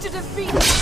to defeat.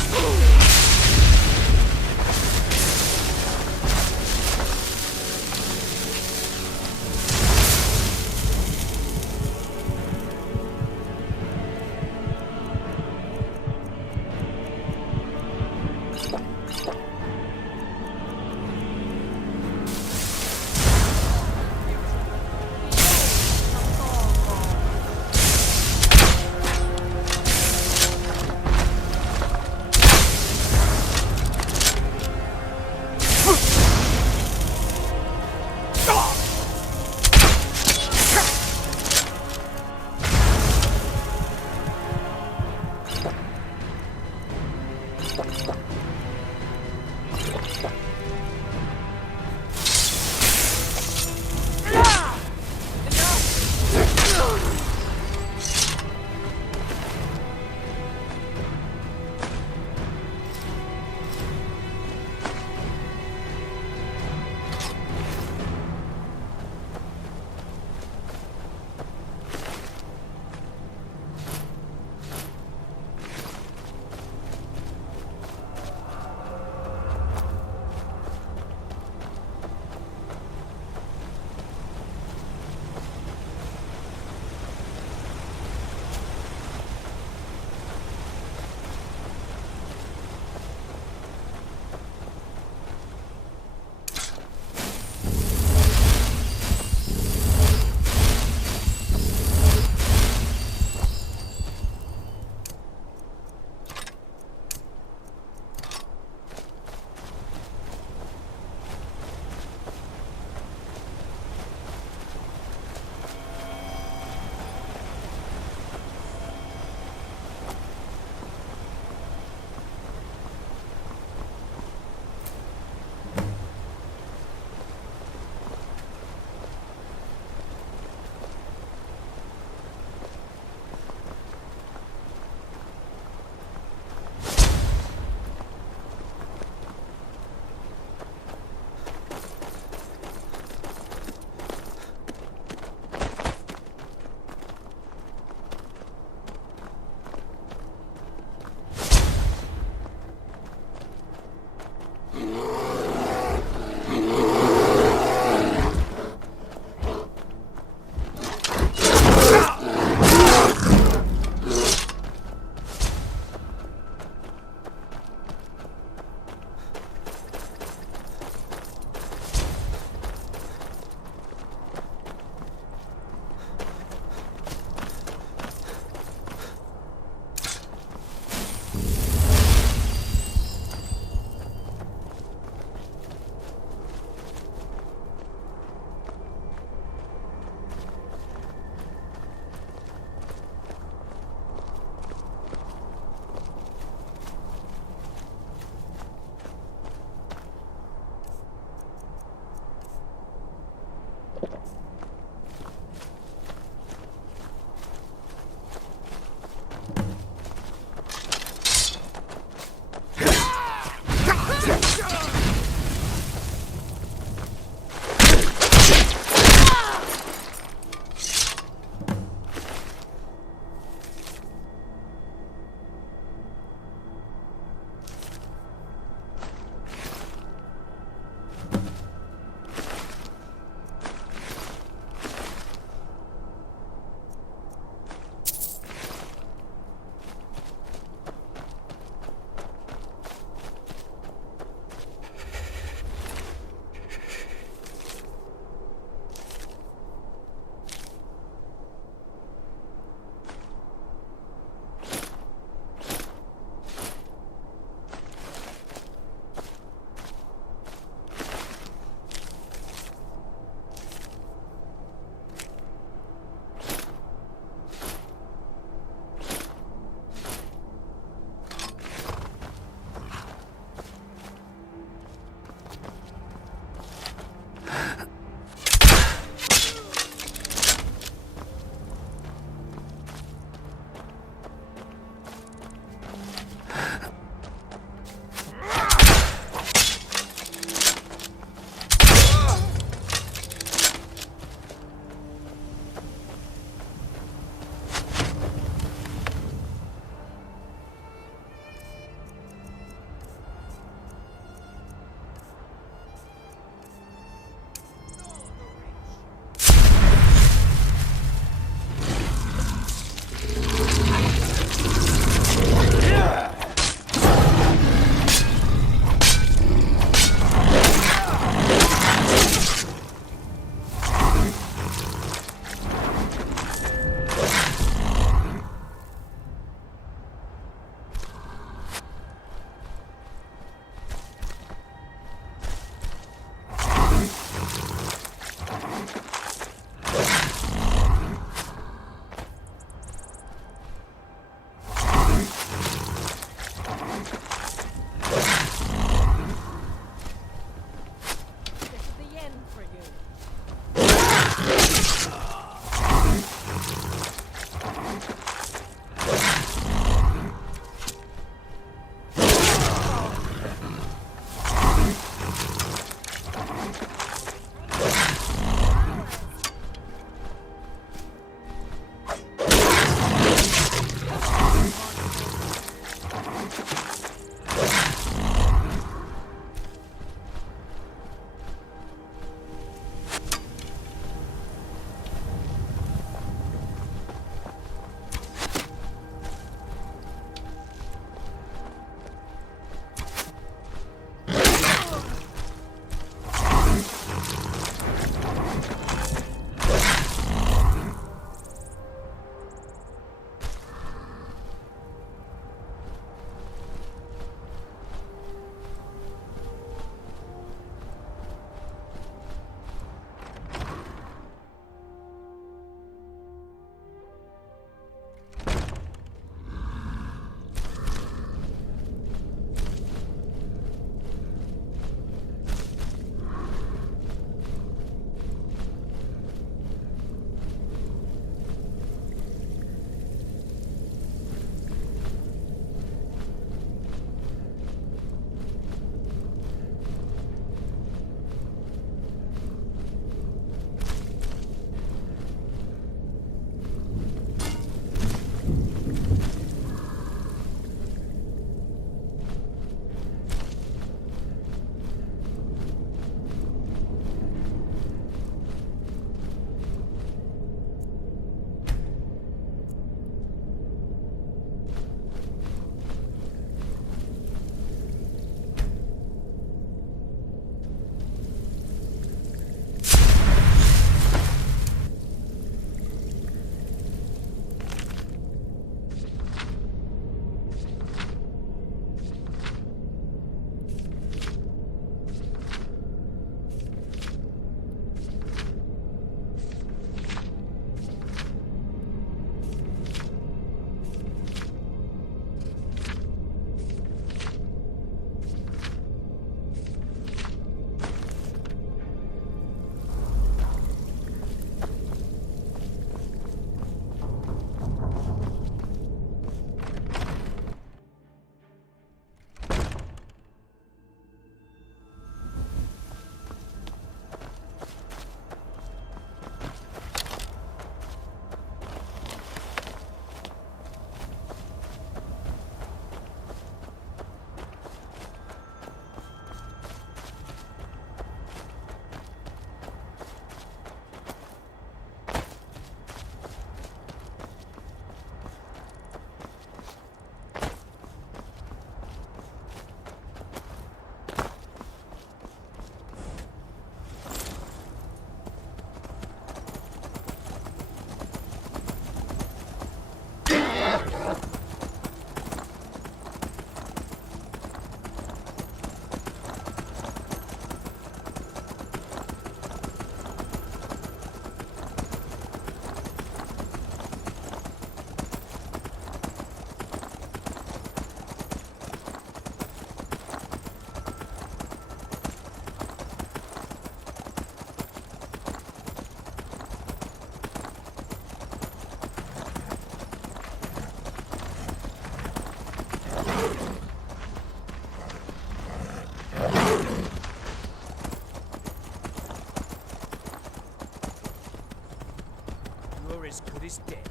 He's dead.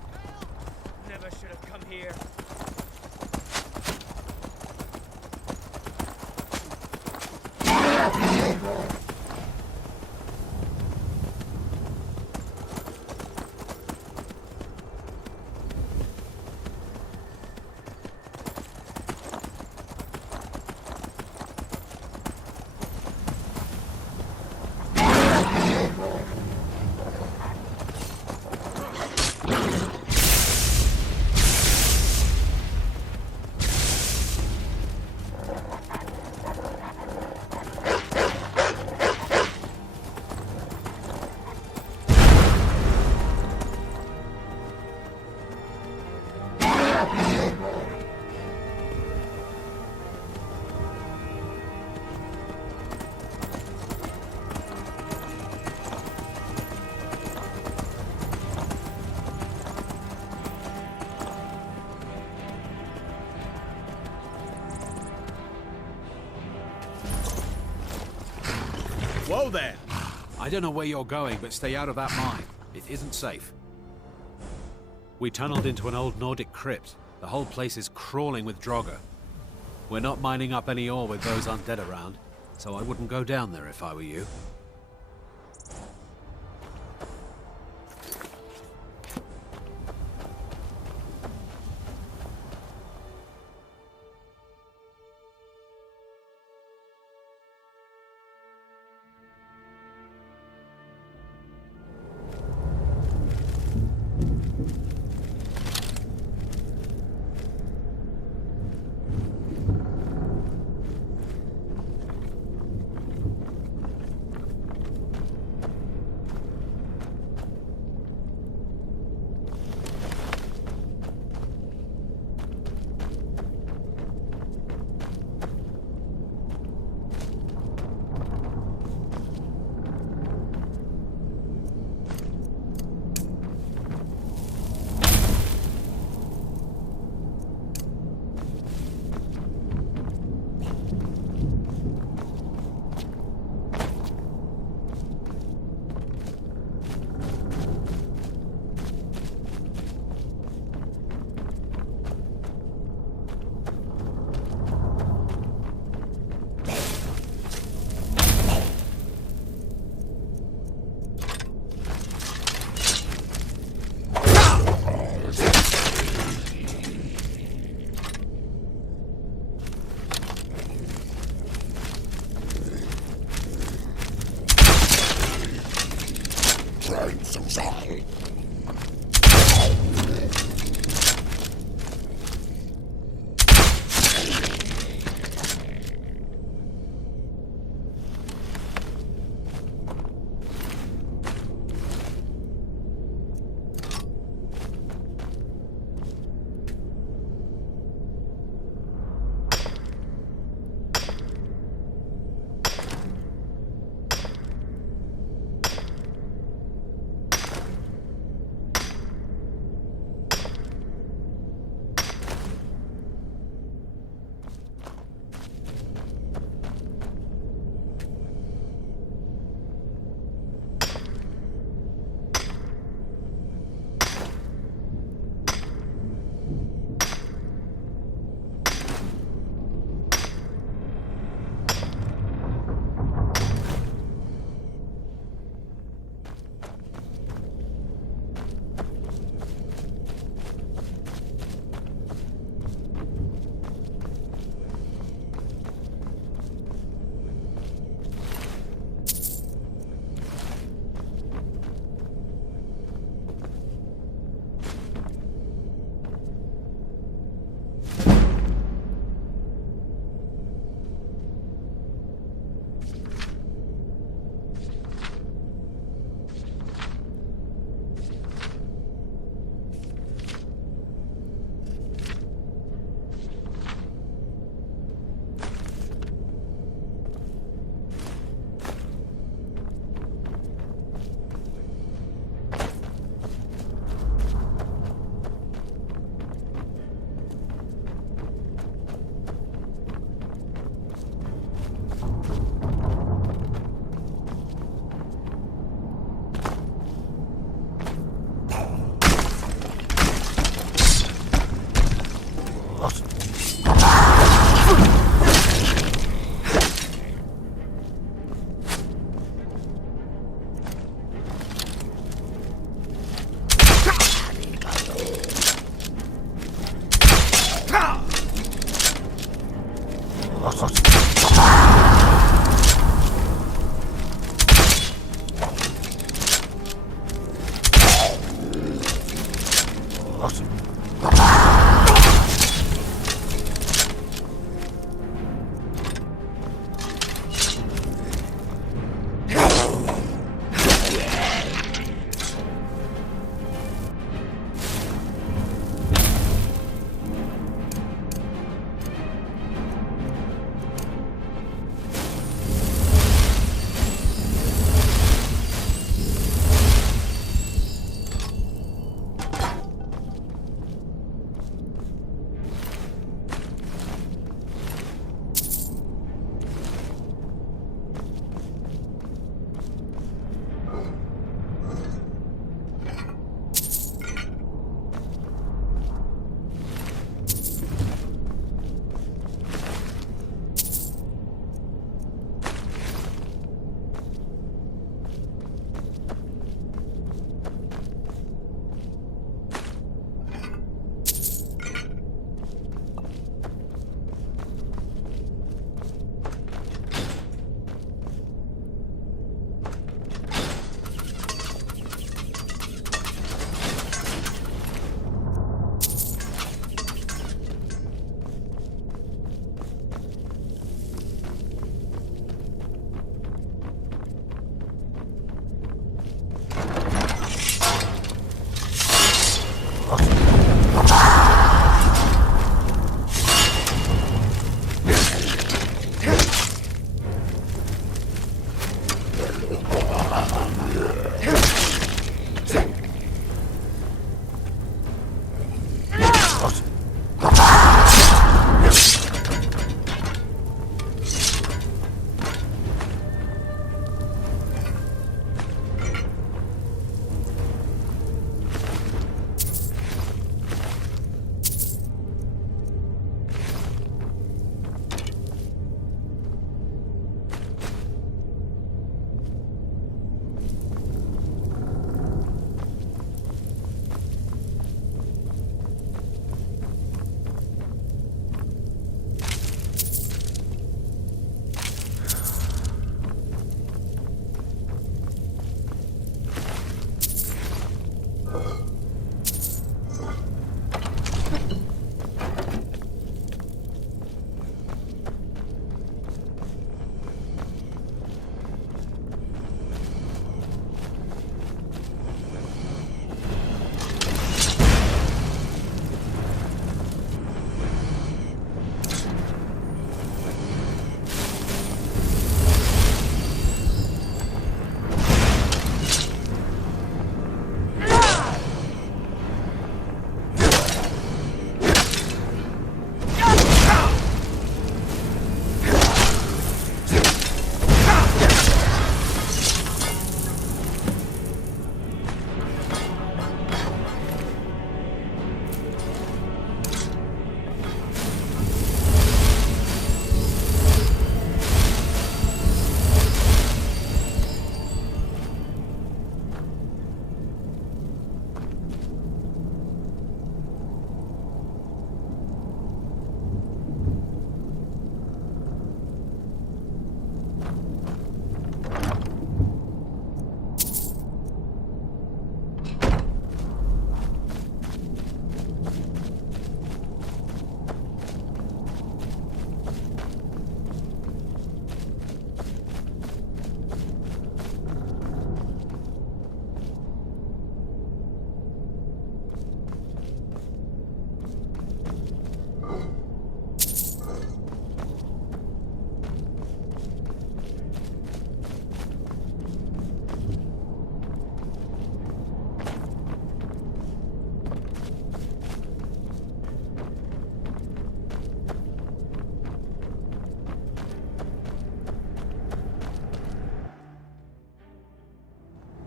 Never should have come here. Whoa there! I don't know where you're going, but stay out of that mine. It isn't safe. We tunneled into an old Nordic crypt. The whole place is crawling with Draugr. We're not mining up any ore with those undead around, so I wouldn't go down there if I were you.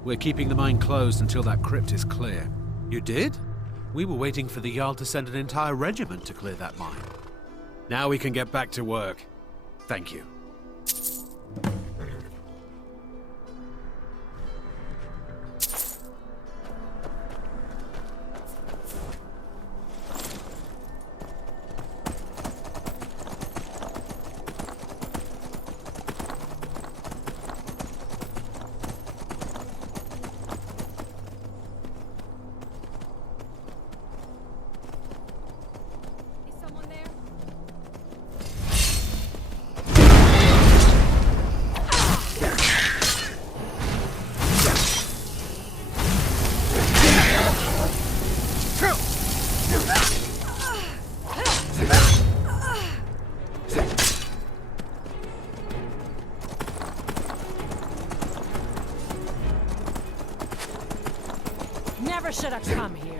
We're keeping the mine closed until that crypt is clear. You did? We were waiting for the Jarl to send an entire regiment to clear that mine. Now we can get back to work. Thank you. Never should have come here.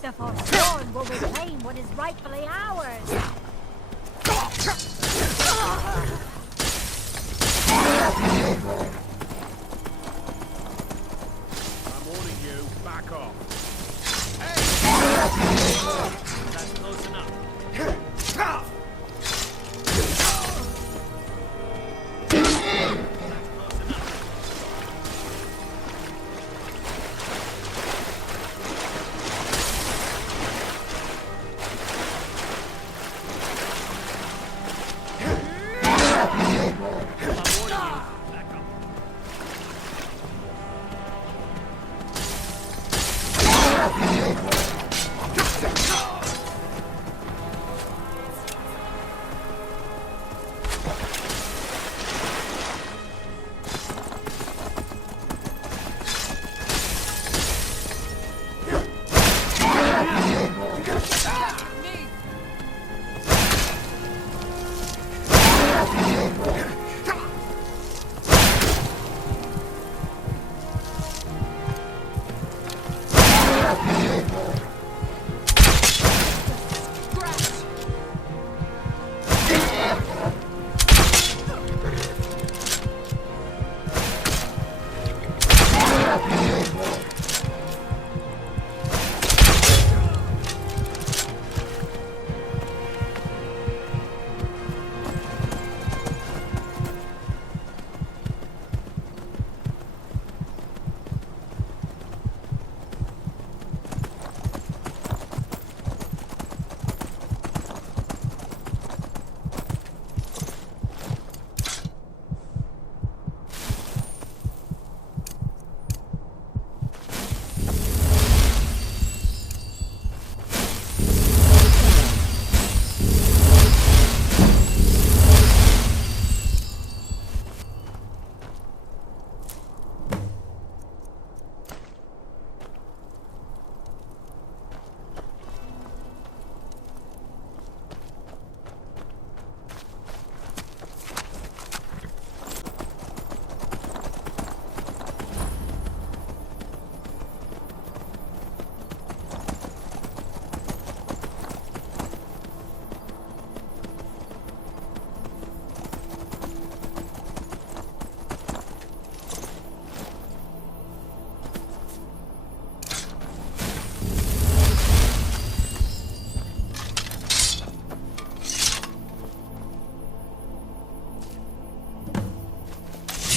The Forsworn will reclaim what is rightfully ours. I'm warning you, back off. That's close enough.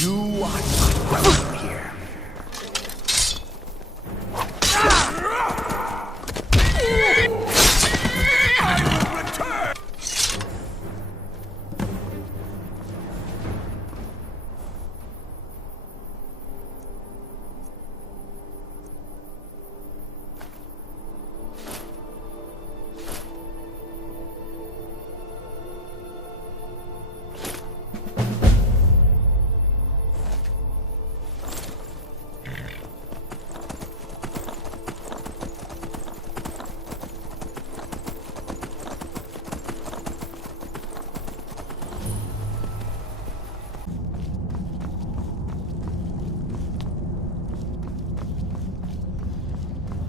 You are not welcome here. I will return!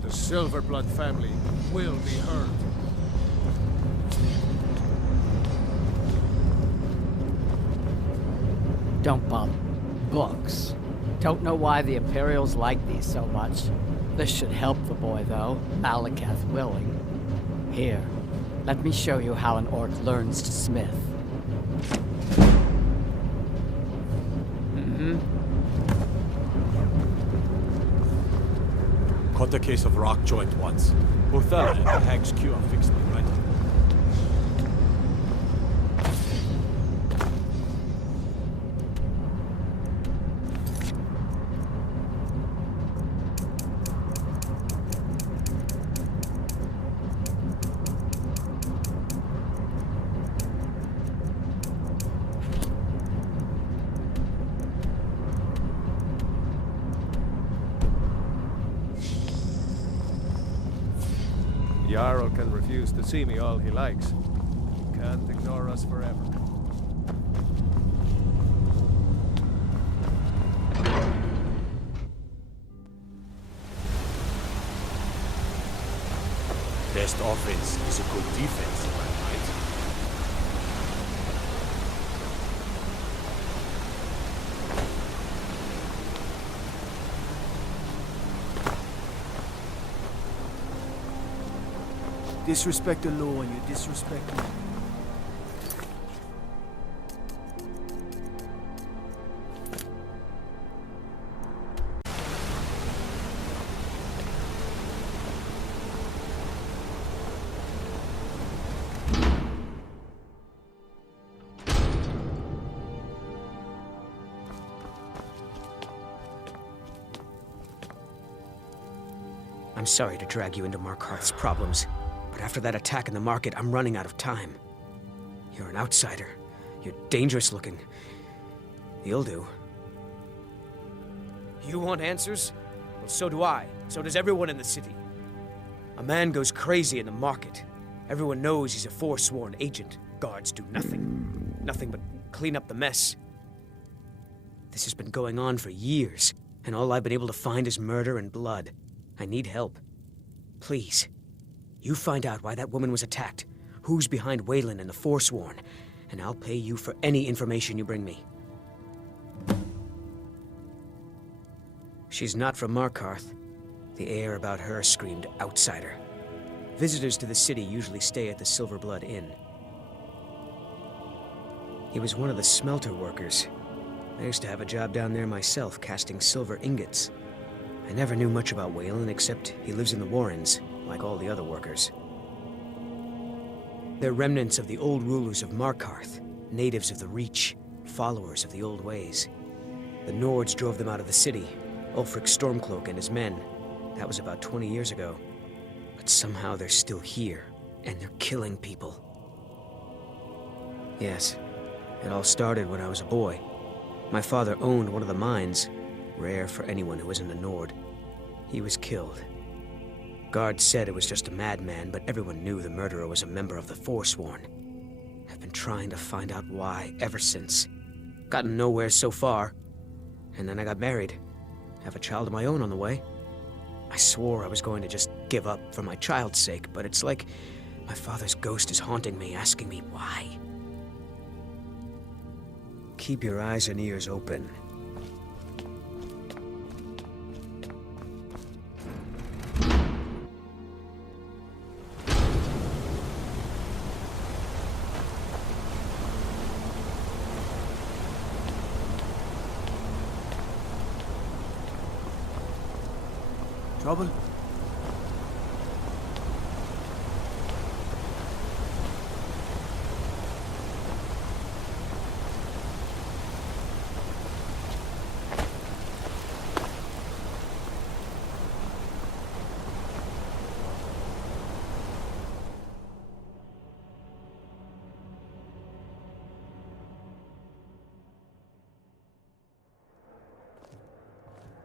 Silverblood family will be heard. Don't bother. Books. Don't know why the Imperials like these so much. This should help the boy, though, Malakath willing. Here, let me show you how an orc learns to smith. Caught a case of rock joint once. Othello and the Hag's cure fixed me, right? Jarl can refuse to see me all he likes. He can't ignore us forever. Best offense is a good defense, am I right? Disrespect the law and you disrespect me. I'm sorry to drag you into Markarth's problems, but after that attack in the market, I'm running out of time. You're an outsider. You're dangerous looking. You'll do. You want answers? Well, so do I. So does everyone in the city. A man goes crazy in the market. Everyone knows he's a forsworn agent. Guards do nothing. Nothing but clean up the mess. This has been going on for years, and all I've been able to find is murder and blood. I need help. Please. You find out why that woman was attacked, who's behind Waylon and the Forsworn, and I'll pay you for any information you bring me. She's not from Markarth. The air about her screamed outsider. Visitors to the city usually stay at the Silverblood Inn. He was one of the smelter workers. I used to have a job down there myself, casting silver ingots. I never knew much about Waylon, except he lives in the Warrens, like all the other workers. They're remnants of the old rulers of Markarth, natives of the Reach, followers of the old ways. The Nords drove them out of the city, Ulfric Stormcloak and his men. That was about 20 years ago. But somehow they're still here, and they're killing people. Yes, it all started when I was a boy. My father owned one of the mines, rare for anyone who isn't a Nord. He was killed. Guards said it was just a madman, but everyone knew the murderer was a member of the Forsworn. I've been trying to find out why ever since. Gotten nowhere so far. And then I got married. Have a child of my own on the way. I swore I was going to just give up for my child's sake, but it's like my father's ghost is haunting me, asking me why. Keep your eyes and ears open. Trouble?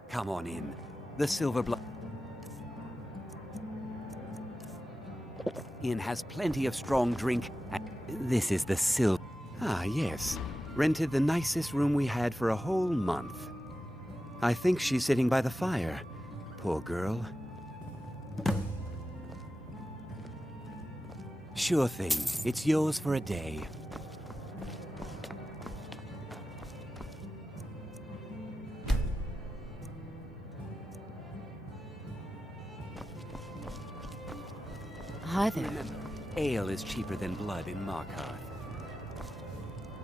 Come on in. The Silverblood Inn has plenty of strong drink. This is the Ah, yes. Rented the nicest room we had for a whole month. I think she's sitting by the fire. Poor girl. Sure thing. It's yours for a day. Hi there. Remember, ale is cheaper than blood in Markarth.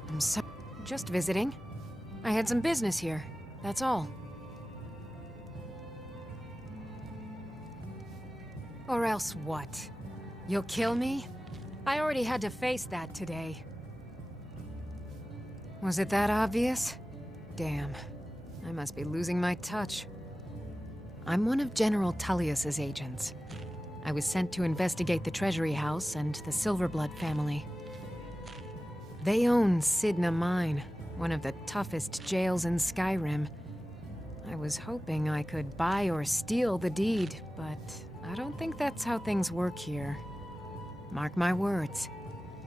I'm just visiting. I had some business here. That's all. Or else what? You'll kill me? I already had to face that today. Was it that obvious? Damn. I must be losing my touch. I'm one of General Tullius's agents. I was sent to investigate the Treasury House and the Silverblood family. They own Sidna Mine, one of the toughest jails in Skyrim. I was hoping I could buy or steal the deed, but I don't think that's how things work here. Mark my words.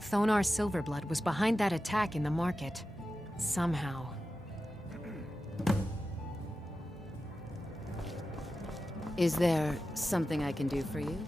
Thonar Silverblood was behind that attack in the market. Somehow. Is there something I can do for you?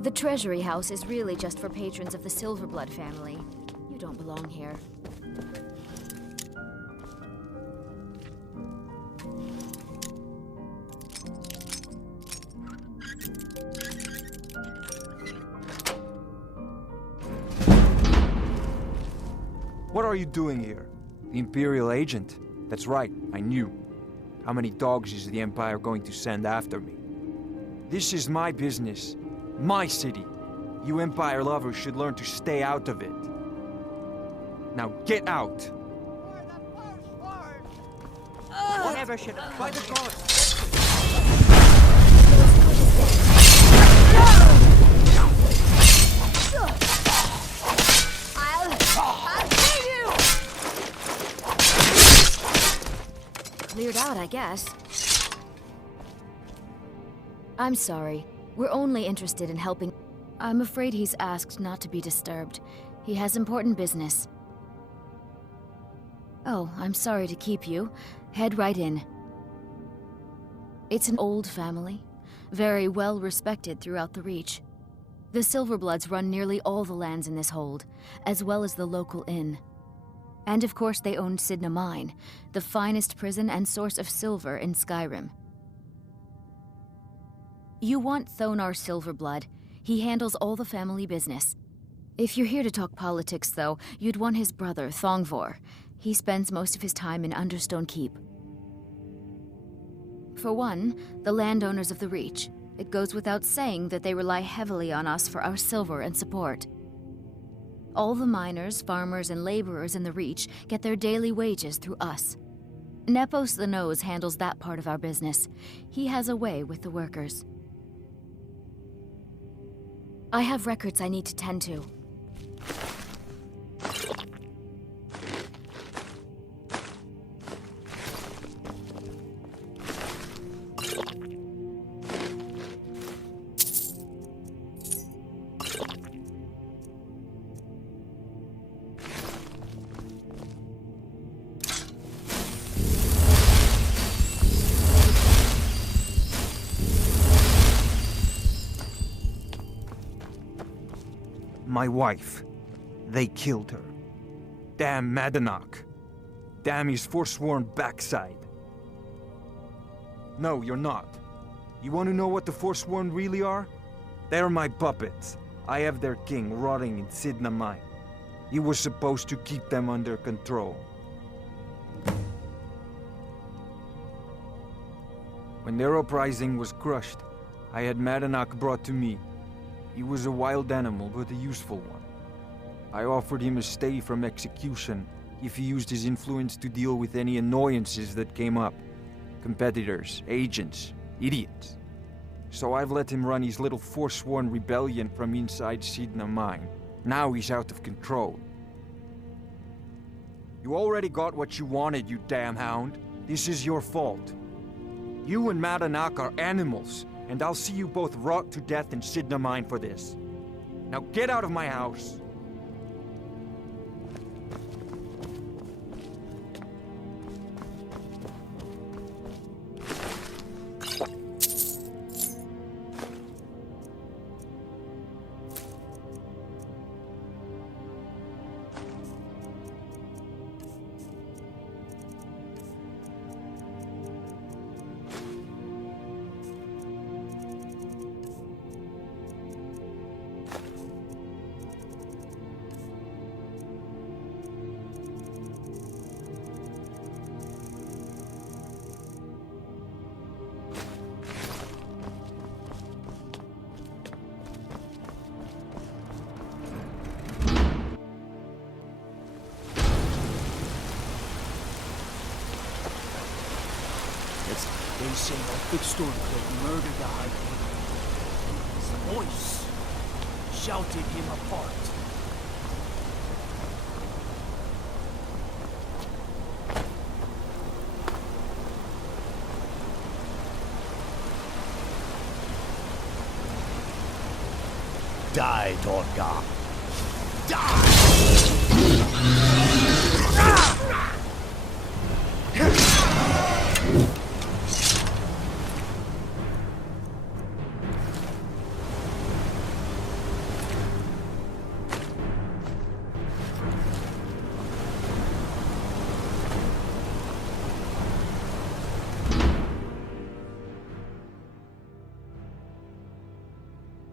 The Treasury House is really just for patrons of the Silverblood family. You don't belong here. What are you doing here? The Imperial agent? That's right, I knew. How many dogs is the Empire going to send after me? This is my business. My city. You Empire lovers should learn to stay out of it. Now get out! Never should have. By the gods! I'll save you! Cleared out, I guess. I'm sorry. We're only interested in helping. I'm afraid he's asked not to be disturbed. He has important business. Oh, I'm sorry to keep you. Head right in. It's an old family, very well respected throughout the Reach. The Silverbloods run nearly all the lands in this hold, as well as the local inn. And of course they own Sidna Mine, the finest prison and source of silver in Skyrim. You want Thonar Silverblood. He handles all the family business. If you're here to talk politics, though, you'd want his brother, Thongvor. He spends most of his time in Understone Keep. For one, the landowners of the Reach. It goes without saying that they rely heavily on us for our silver and support. All the miners, farmers, and laborers in the Reach get their daily wages through us. Nepos the Nose handles that part of our business. He has a way with the workers. I have records I need to tend to. My wife. They killed her. Damn Madanach. Damn his forsworn backside. No, you're not. You want to know what the Forsworn really are? They're my puppets. I have their king rotting in Sidna Mine. He was supposed to keep them under control. When their uprising was crushed, I had Madanach brought to me. He was a wild animal, but a useful one. I offered him a stay from execution if he used his influence to deal with any annoyances that came up. Competitors, agents, idiots. So I've let him run his little forsworn rebellion from inside Sidna Mine. Now he's out of control. You already got what you wanted, you damn hound. This is your fault. You and Madanach are animals, and I'll see you both rot to death in Sidna Mine for this. Now get out of my house! They say a big Stormcloak murdered the High King. His voice shouted him apart. Die, Dorga.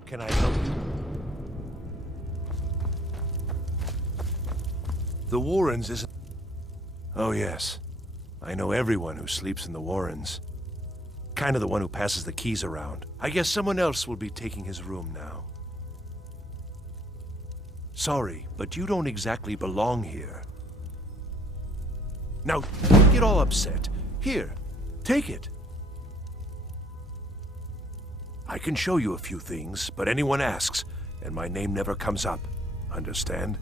Can I help you? The Warrens isn't... Oh, yes. I know everyone who sleeps in the Warrens. Kind of the one who passes the keys around. I guess someone else will be taking his room now. Sorry, but you don't exactly belong here. Now, don't get all upset. Here, take it. I can show you a few things, but anyone asks, and my name never comes up. Understand?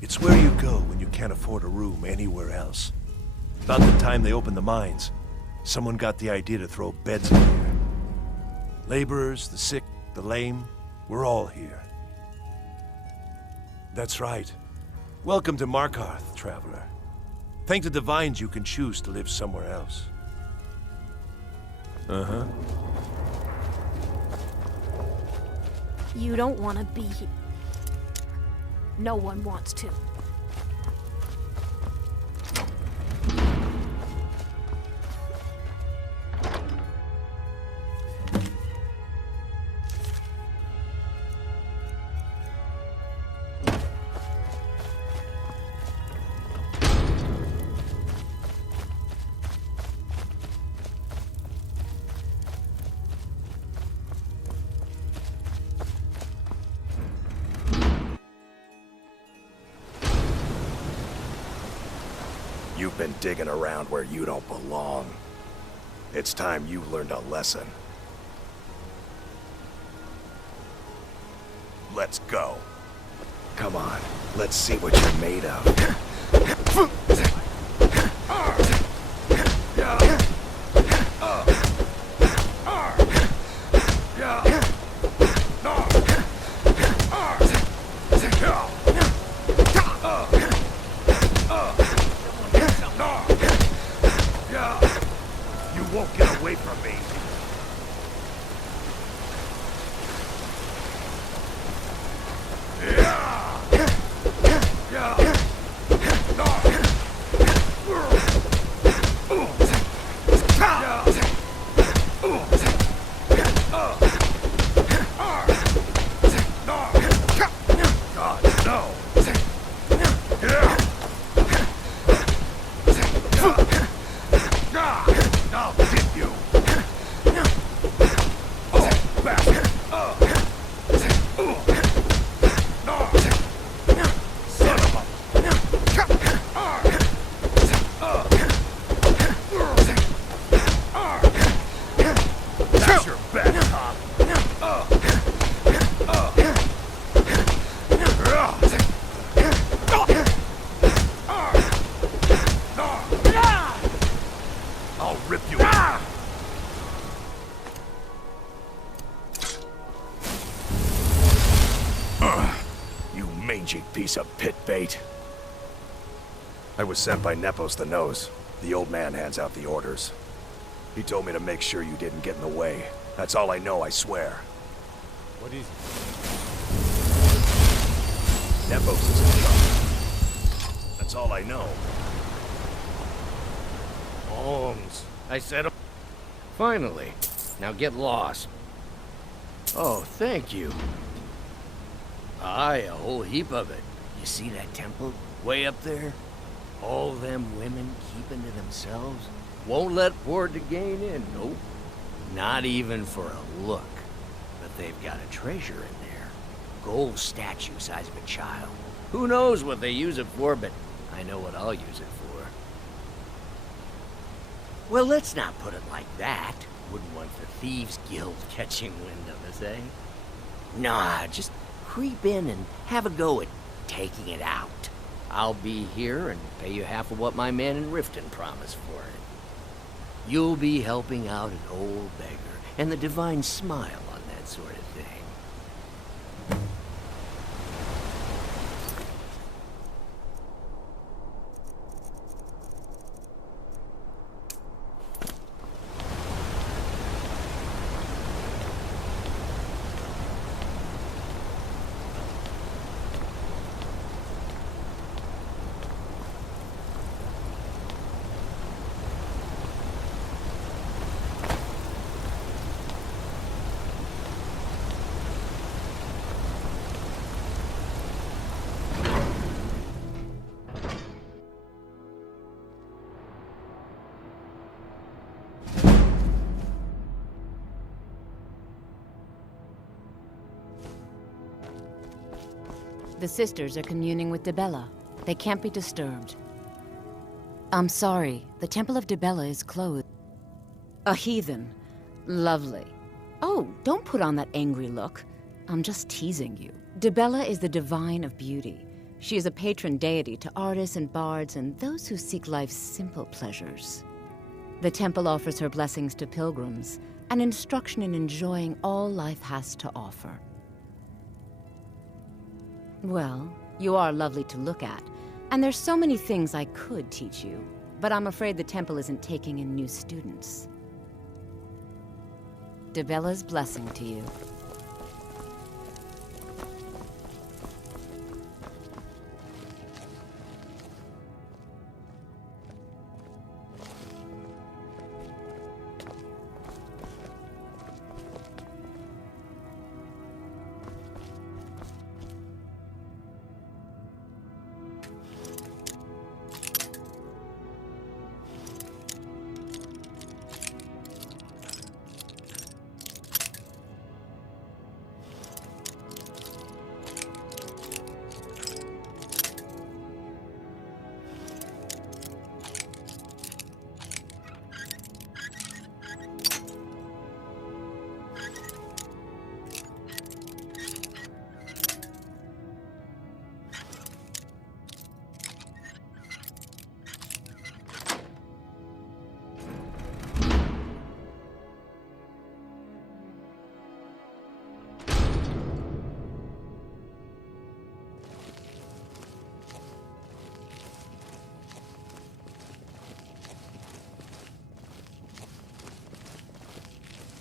It's where you go when you can't afford a room anywhere else. About the time they opened the mines, someone got the idea to throw beds in here. Laborers, the sick, the lame, we're all here. That's right. Welcome to Markarth, traveler. Thank the Divines you can choose to live somewhere else. Uh-huh. You don't want to be here. No one wants to. You've been digging around where you don't belong. It's time you learned a lesson. Let's go. Come on, let's see what you're made of. Won't get away from me. I'll rip you. You mangy piece of pit bait. I was sent by Nepos the Nose. The old man hands out the orders. He told me to make sure you didn't get in the way. That's all I know, I swear. What is it? Nepos is in trouble. That's all I know. Holmes, I said... Finally. Now get lost. Oh, thank you. Aye, a whole heap of it. You see that temple? Way up there? All them women keeping to themselves? Won't let poor Degain in, nope. Not even for a look. But they've got a treasure in there. gold statue size of a child. Who knows what they use it for, but I know what I'll use it for. Well, let's not put it like that. Wouldn't want the Thieves Guild catching wind of us, eh? Nah, just creep in and have a go at taking it out. I'll be here and pay you half of what my man in Riften promised for it. You'll be helping out an old beggar, and the divine smile on that sort of thing. The sisters are communing with Dibella. They can't be disturbed. I'm sorry, the Temple of Dibella is closed. A heathen. Lovely. Oh, don't put on that angry look. I'm just teasing you. Dibella is the divine of beauty. She is a patron deity to artists and bards and those who seek life's simple pleasures. The temple offers her blessings to pilgrims, and instruction in enjoying all life has to offer. Well, you are lovely to look at, and there's so many things I could teach you, but I'm afraid the temple isn't taking in new students. Dibella's blessing to you.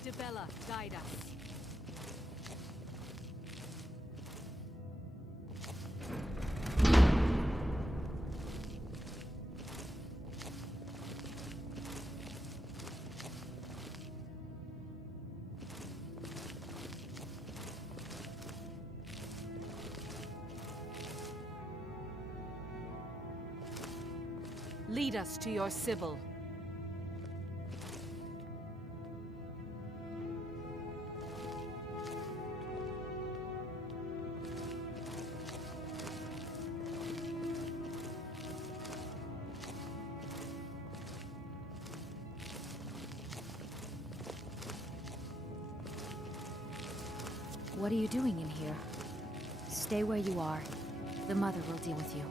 Dibella, guide us. Lead us to your Sibyl. What are you doing in here? Stay where you are. The mother will deal with you.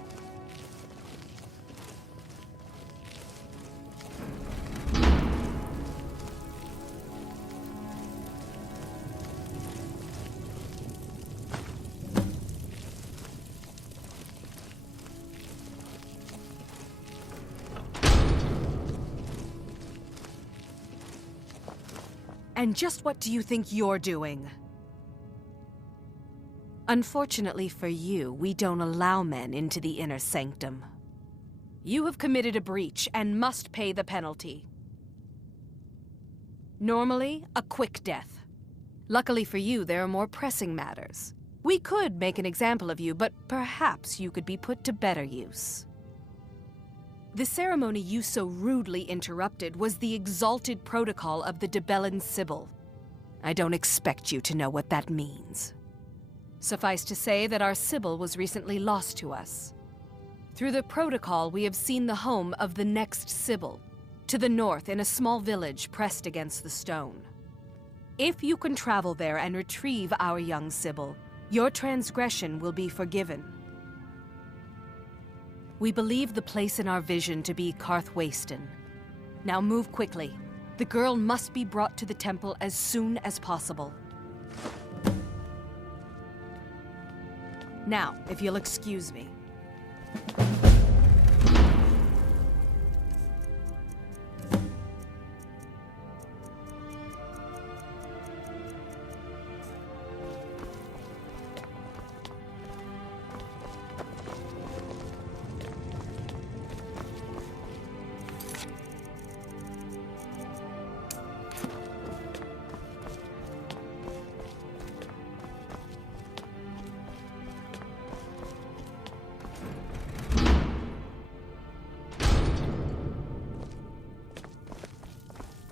And just what do you think you're doing? Unfortunately for you, we don't allow men into the inner sanctum. You have committed a breach and must pay the penalty. Normally, a quick death. Luckily for you, there are more pressing matters. We could make an example of you, but perhaps you could be put to better use. The ceremony you so rudely interrupted was the exalted protocol of the Dibellan Sibyl. I don't expect you to know what that means. Suffice to say that our Sybil was recently lost to us. Through the protocol, we have seen the home of the next Sybil, to the north in a small village pressed against the stone. If you can travel there and retrieve our young Sybil, your transgression will be forgiven. We believe the place in our vision to be Karthwasten. Now move quickly. The girl must be brought to the temple as soon as possible. Now, if you'll excuse me.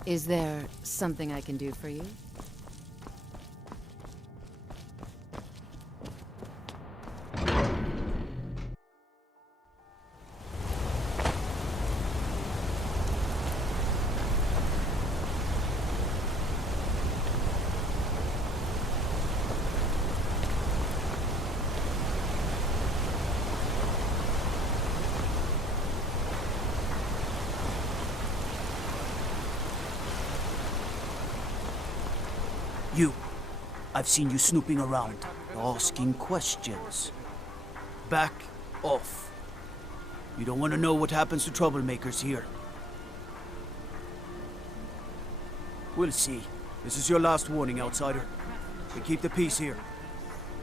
Is there something I can do for you? You. I've seen you snooping around, asking questions. Back off. You don't want to know what happens to troublemakers here. We'll see. This is your last warning, outsider. We keep the peace here.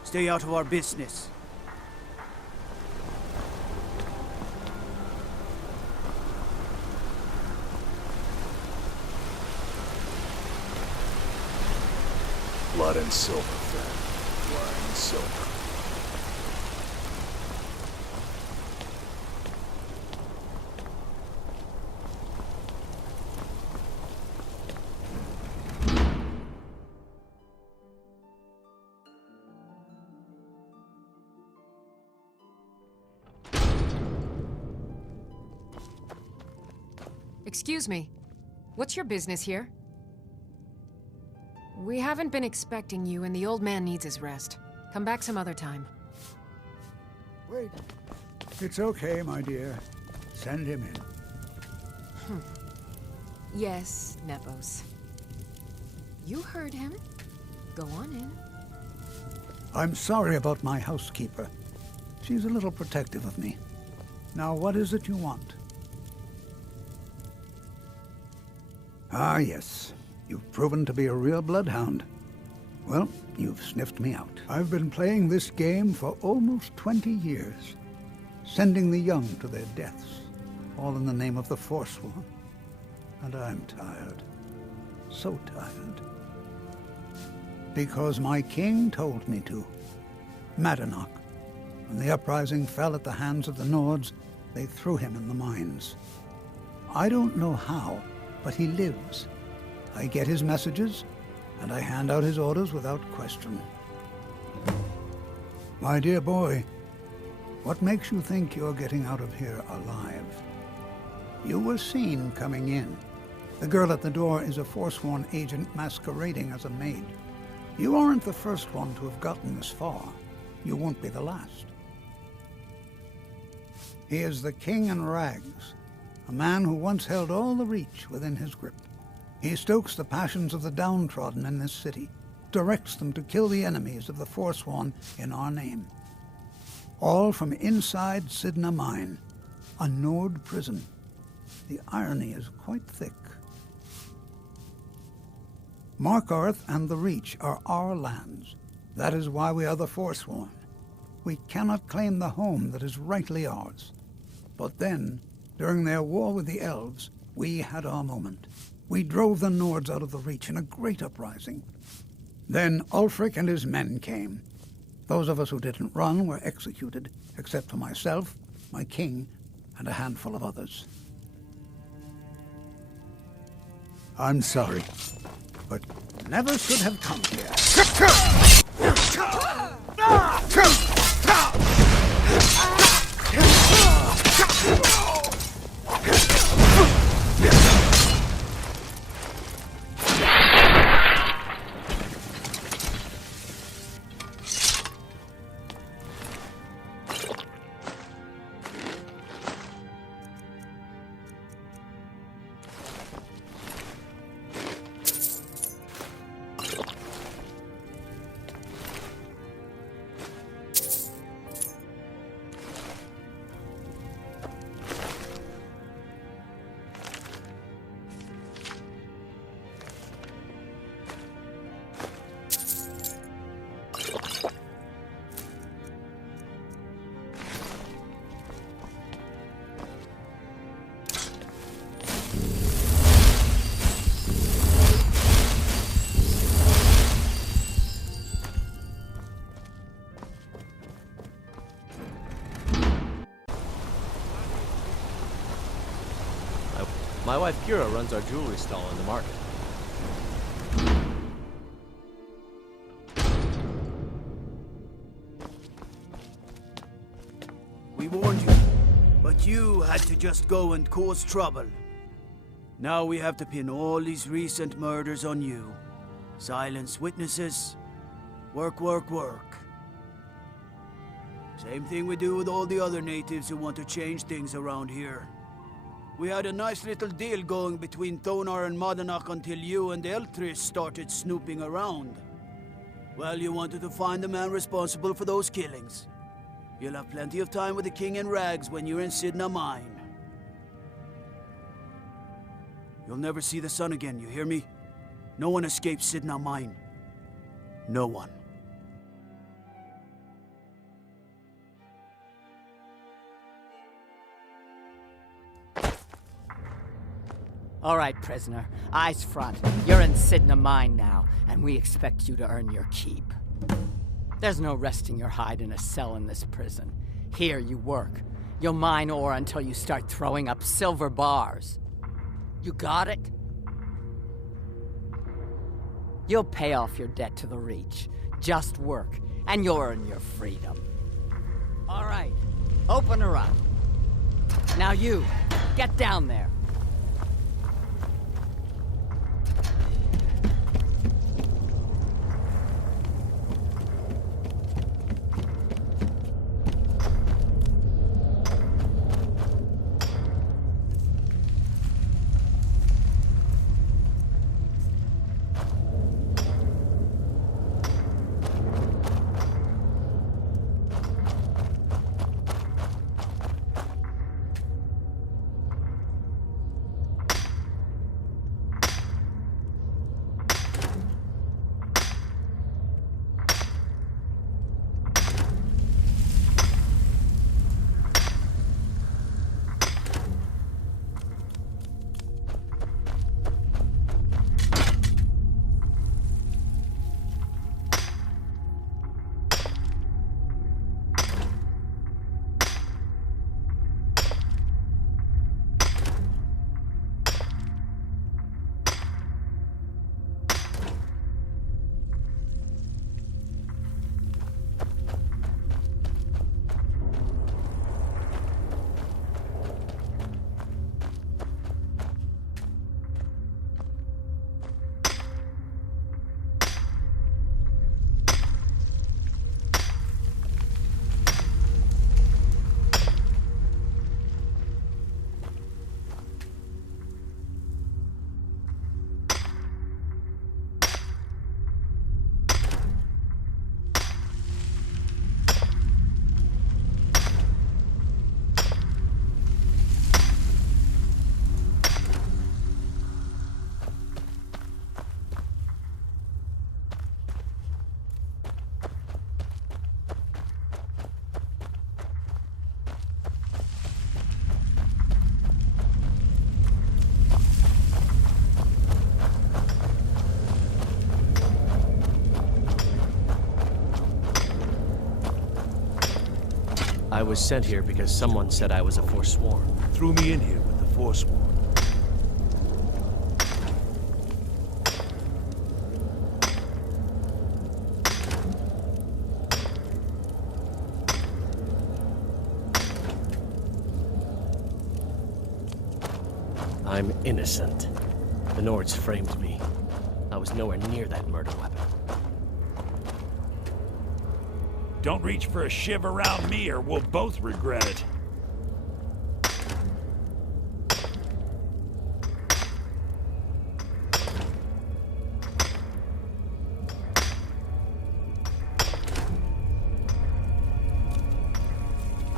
Stay out of our business. Blood and silver, friend. Blood and silver. Excuse me. What's your business here? We haven't been expecting you, and the old man needs his rest. Come back some other time. Wait. It's okay, my dear. Send him in. Yes, Nepos. You heard him. Go on in. I'm sorry about my housekeeper. She's a little protective of me. Now, what is it you want? Ah, yes. You've proven to be a real bloodhound. Well, you've sniffed me out. I've been playing this game for almost 20 years, sending the young to their deaths, all in the name of the Forsworn. And I'm tired. So tired. Because my king told me to. Madanach. When the uprising fell at the hands of the Nords, they threw him in the mines. I don't know how, but he lives. I get his messages, and I hand out his orders without question. My dear boy, what makes you think you're getting out of here alive? You were seen coming in. The girl at the door is a Forsworn agent masquerading as a maid. You aren't the first one to have gotten this far. You won't be the last. He is the King in Rags, a man who once held all the Reach within his grip. He stokes the passions of the downtrodden in this city, directs them to kill the enemies of the Forsworn in our name. All from inside Sidna Mine, a Nord prison. The irony is quite thick. Markarth and the Reach are our lands. That is why we are the Forsworn. We cannot claim the home that is rightly ours. But then, during their war with the Elves, we had our moment. We drove the Nords out of the Reach in a great uprising. Then Ulfric and his men came. Those of us who didn't run were executed, except for myself, my king, and a handful of others. I'm sorry, but never should have come here. My wife Kira runs our jewelry stall in the market. We warned you, but you had to just go and cause trouble. Now we have to pin all these recent murders on you. Silence witnesses. Work, work, work. Same thing we do with all the other natives who want to change things around here. We had a nice little deal going between Thonar and Madanach until you and Eltris started snooping around. Well, you wanted to find the man responsible for those killings. You'll have plenty of time with the King in Rags when you're in Sidna Mine. You'll never see the sun again, you hear me? No one escapes Sidna Mine. No one. All right, prisoner. Eyes front. You're in Sidna Mine now, and we expect you to earn your keep. There's no resting your hide in a cell in this prison. Here you work. You'll mine ore until you start throwing up silver bars. You got it? You'll pay off your debt to the Reach. Just work, and you'll earn your freedom. All right, open her up. Now you, get down there. I was sent here because someone said I was a Forsworn. Threw me in here with the Forsworn. I'm innocent. The Nords framed me. I was nowhere near that murder weapon. Don't reach for a shiv around me or we'll both regret it.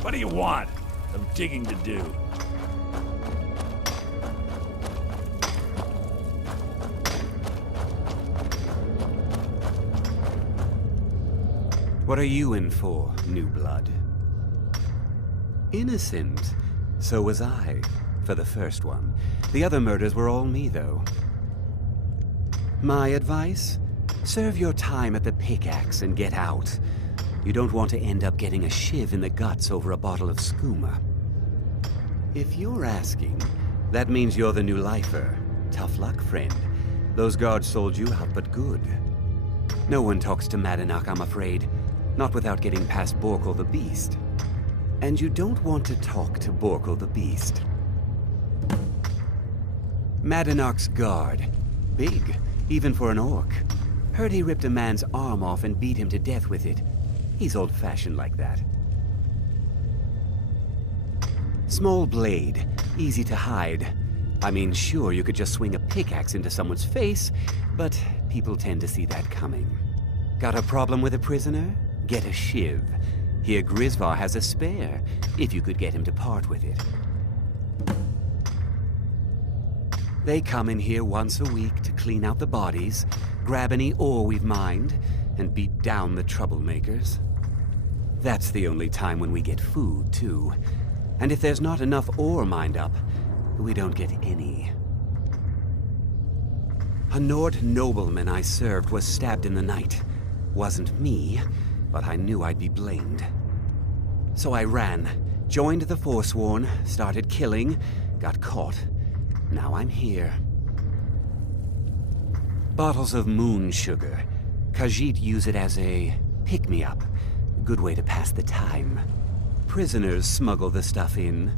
What do you want? Some digging to do. What are you in for, new blood? Innocent. So was I, for the first one. The other murders were all me, though. My advice? Serve your time at the pickaxe and get out. You don't want to end up getting a shiv in the guts over a bottle of skooma. If you're asking, That means you're the new lifer. Tough luck, friend. Those guards sold you out, but good. No one talks to Madanach, I'm afraid. Not without getting past Borkul the Beast. And you don't want to talk to Borkul the Beast. Madanach's guard. Big, even for an orc. Heard he ripped a man's arm off and beat him to death with it. He's old-fashioned like that. Small blade, easy to hide. I mean, sure, you could just swing a pickaxe into someone's face, but people tend to see that coming. Got a problem with a prisoner? Get a shiv. Here Grisvar has a spare, if you could get him to part with it. They come in here once a week to clean out the bodies, grab any ore we've mined, and beat down the troublemakers. That's the only time when we get food, too. And if there's not enough ore mined up, we don't get any. A Nord nobleman I served was stabbed in the night. Wasn't me, but I knew I'd be blamed. So I ran, joined the Forsworn, started killing, got caught. Now I'm here. Bottles of moon sugar. Khajiit use it as a pick-me-up. Good way to pass the time. Prisoners smuggle the stuff in.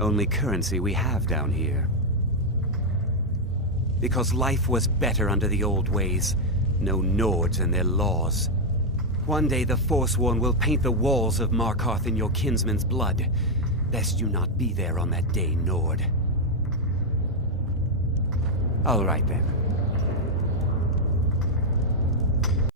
Only currency we have down here. Because life was better under the old ways. No Nords and their laws. One day the Forsworn will paint the walls of Markarth in your kinsman's blood. Best you not be there on that day, Nord. All right then.